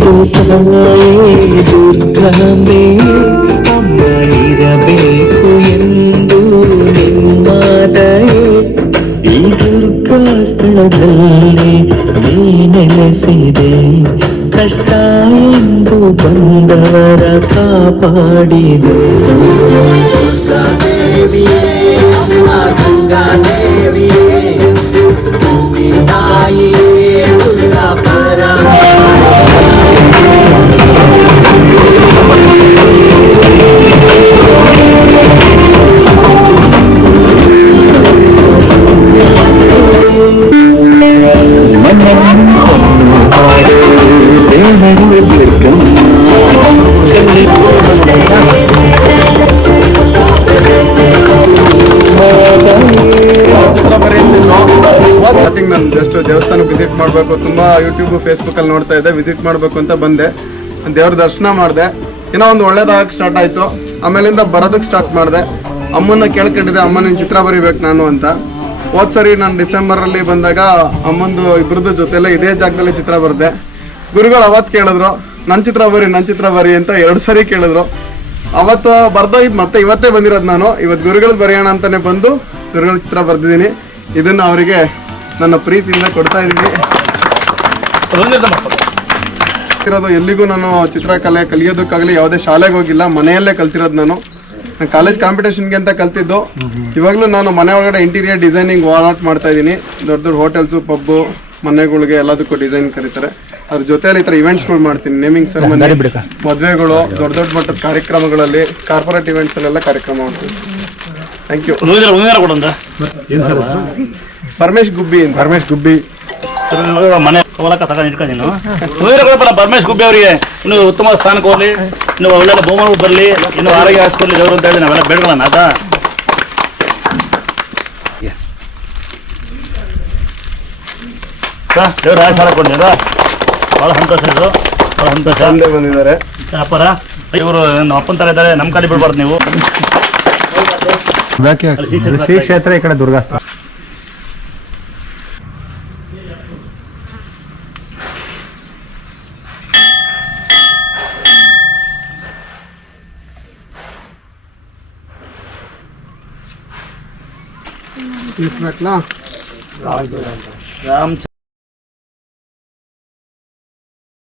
ಕಾಪಾಡುತ್ತಾಯೇ ದುರ್ಗಮೇ ಅಮ್ಮ ಇರಬೇಕು ಎಂದು ನಿಮ್ಮ ದಯೆ ಈ ದುರ್ಗಾ ಸ್ಥಳದಲ್ಲಿ ನೀ ನೆಲೆಸಿದೆ ಕಷ್ಟ ಎಂದು ಬಂದವರ ಕಾಪಾಡಿದೆ ದುರ್ಗಾದೇವಿಯೇ ಅಮ್ಮ ಗಂಗಾದೇವಿಯೇ ಭೂಮಿ ನಾನು ಜಸ್ಟ್ ದೇವಸ್ಥಾನ ವಿಸಿಟ್ ಮಾಡಬೇಕು. ತುಂಬ ಯೂಟ್ಯೂಬ್ ಫೇಸ್ಬುಕ್ ಅಲ್ಲಿ ನೋಡ್ತಾ ಇದ್ದೆ. ವಿಸಿಟ್ ಮಾಡಬೇಕು ಅಂತ ಬಂದೆ. ದೇವ್ರ ದರ್ಶನ ಮಾಡಿದೆ. ಏನೋ ಒಂದು ಒಳ್ಳೇದಾಗಕ್ಕೆ ಸ್ಟಾರ್ಟ್ ಆಯ್ತು. ಆಮೇಲಿಂದ ಬರೋದಕ್ಕೆ ಸ್ಟಾರ್ಟ್ ಮಾಡಿದೆ. ಅಮ್ಮನ್ನ ಕೇಳ್ಕೊಂಡಿದ್ದೆ, ಅಮ್ಮ, ನಿನ್ ಚಿತ್ರ ಬರಿಬೇಕು ನಾನು ಅಂತ. ಹೋದ್ ಸರಿ ನಾನು ಡಿಸೆಂಬರ್ ಅಲ್ಲಿ ಬಂದಾಗ ಅಮ್ಮಂದು ಇಬ್ಬರದ್ದು ಜೊತೆಲ್ಲ ಇದೇ ಜಾಗದಲ್ಲಿ ಚಿತ್ರ ಬರೆದೆ. ಗುರುಗಳು ಅವತ್ತು ಕೇಳಿದ್ರು ನನ್ನ ಚಿತ್ರ ಬರಿ ನನ್ನ ಚಿತ್ರ ಬರಿ ಅಂತ ಎರಡು ಸರಿ ಕೇಳಿದ್ರು. ಅವತ್ತು ಇದ್ ಮತ್ತೆ ಇವತ್ತೇ ಬಂದಿರೋದು ನಾನು. ಇವತ್ತು ಗುರುಗಳು ಬರೆಯೋಣ ಅಂತಾನೆ ಬಂದು ಗುರುಗಳ ಚಿತ್ರ ಬರೆದಿದ್ದೀನಿ. ಇದನ್ನು ಅವರಿಗೆ ನನ್ನ ಪ್ರೀತಿಯಿಂದ ಕೊಡ್ತಾ ಇದ್ದೀನಿ. ಇರೋದು ಎಲ್ಲಿಗೂ ನಾನು ಚಿತ್ರಕಲೆ ಕಲಿಯೋದಕ್ಕಾಗಲಿ ಯಾವುದೇ ಶಾಲೆಗೆ ಹೋಗಿಲ್ಲ ಮನೆಯಲ್ಲೇ ಕಲ್ತಿರೋದು ನಾನು. ನಾನು ಕಾಲೇಜ್ ಕಾಂಪಿಟೇಷನ್ಗೆ ಅಂತ ಕಲ್ತಿದ್ದು. ಇವಾಗಲೂ ನಾನು ಮನೆ ಒಳಗಡೆ ಇಂಟೀರಿಯರ್ ಡಿಸೈನಿಂಗ್ ವಾಲ್ ಆರ್ಟ್ ಮಾಡ್ತಾ ಇದ್ದೀನಿ. ದೊಡ್ಡ ದೊಡ್ಡ ಹೋಟೆಲ್ಸು ಪಬ್ಬು ಮನೆಗಳಿಗೆ ಎಲ್ಲದಕ್ಕೂ ಡಿಸೈನ್ ಕರೀತಾರೆ. ಅದ್ರ ಜೊತೆಯಲ್ಲಿ ಈ ಥರ ಇವೆಂಟ್ಸ್ಗಳು ಮಾಡ್ತೀನಿ. ನೇಮಿಂಗ್ ಸೆರೆಮನಿ ಮದುವೆಗಳು ದೊಡ್ಡ ದೊಡ್ಡ ಮಟ್ಟದ ಕಾರ್ಯಕ್ರಮಗಳಲ್ಲಿ ಕಾರ್ಪೊರೇಟ್ ಇವೆಂಟ್ಸ್ ಅಲ್ಲೆಲ್ಲ ಕಾರ್ಯಕ್ರಮ ಮಾಡ್ತೀನಿ. ಥ್ಯಾಂಕ್ ಯು ಕೊಡಂದ ಪರಮೇಶ್ ಗುಬ್ಬಿ ಪರಮೇಶ್ ಗುಬ್ಬಿ. ಮನೆ ಹೊಲಕ ತಗೊಂಡು ಇಟ್ಕೊಂಡು ನೀನು. ಕೊಡಬೇಡ ಪರಮೇಶ್ ಗುಬ್ಬಿ ಅವರಿಗೆ. ಇನ್ನು ಉತ್ತಮ ಸ್ಥಾನಕ್ಕೆ ಹೋಗ್ಲಿ ಇನ್ನು ಒಳ್ಳೆ ಬಹುಮಾನ ಬರಲಿ ಇನ್ನು ಆರೋಗ್ಯ ಹಾಸ್ಕೊಳ್ಳಿ ದೇವರು ಅಂತ ಹೇಳಿ ನಾವೆಲ್ಲ ಬೇಡಗಳನ್ನ ಆಯ್ತಾ? ಹಾ, ದೇವ್ರ ಆಯ್ತು ಸಾಲ ಅದು ಭಾಳ ಸಂತೋಷ ಇದು ಭಾಳ ಸಂತೋಷ. ಬಂದಿದ್ದಾರೆ. ಅಪ್ಪರ ಇವರು ನಮ್ಮ ಅಪ್ಪನ ತರ ಇದ್ದಾರೆ ನಮ್ಮ ಕಾಲಿ ಬಿಡ್ಬಾರ್ದು ನೀವು. ಶ್ರೀ ಕ್ಷೇತ್ರ ಈ ಕಡೆ ದುರ್ಗಾ Yıprakla. Ram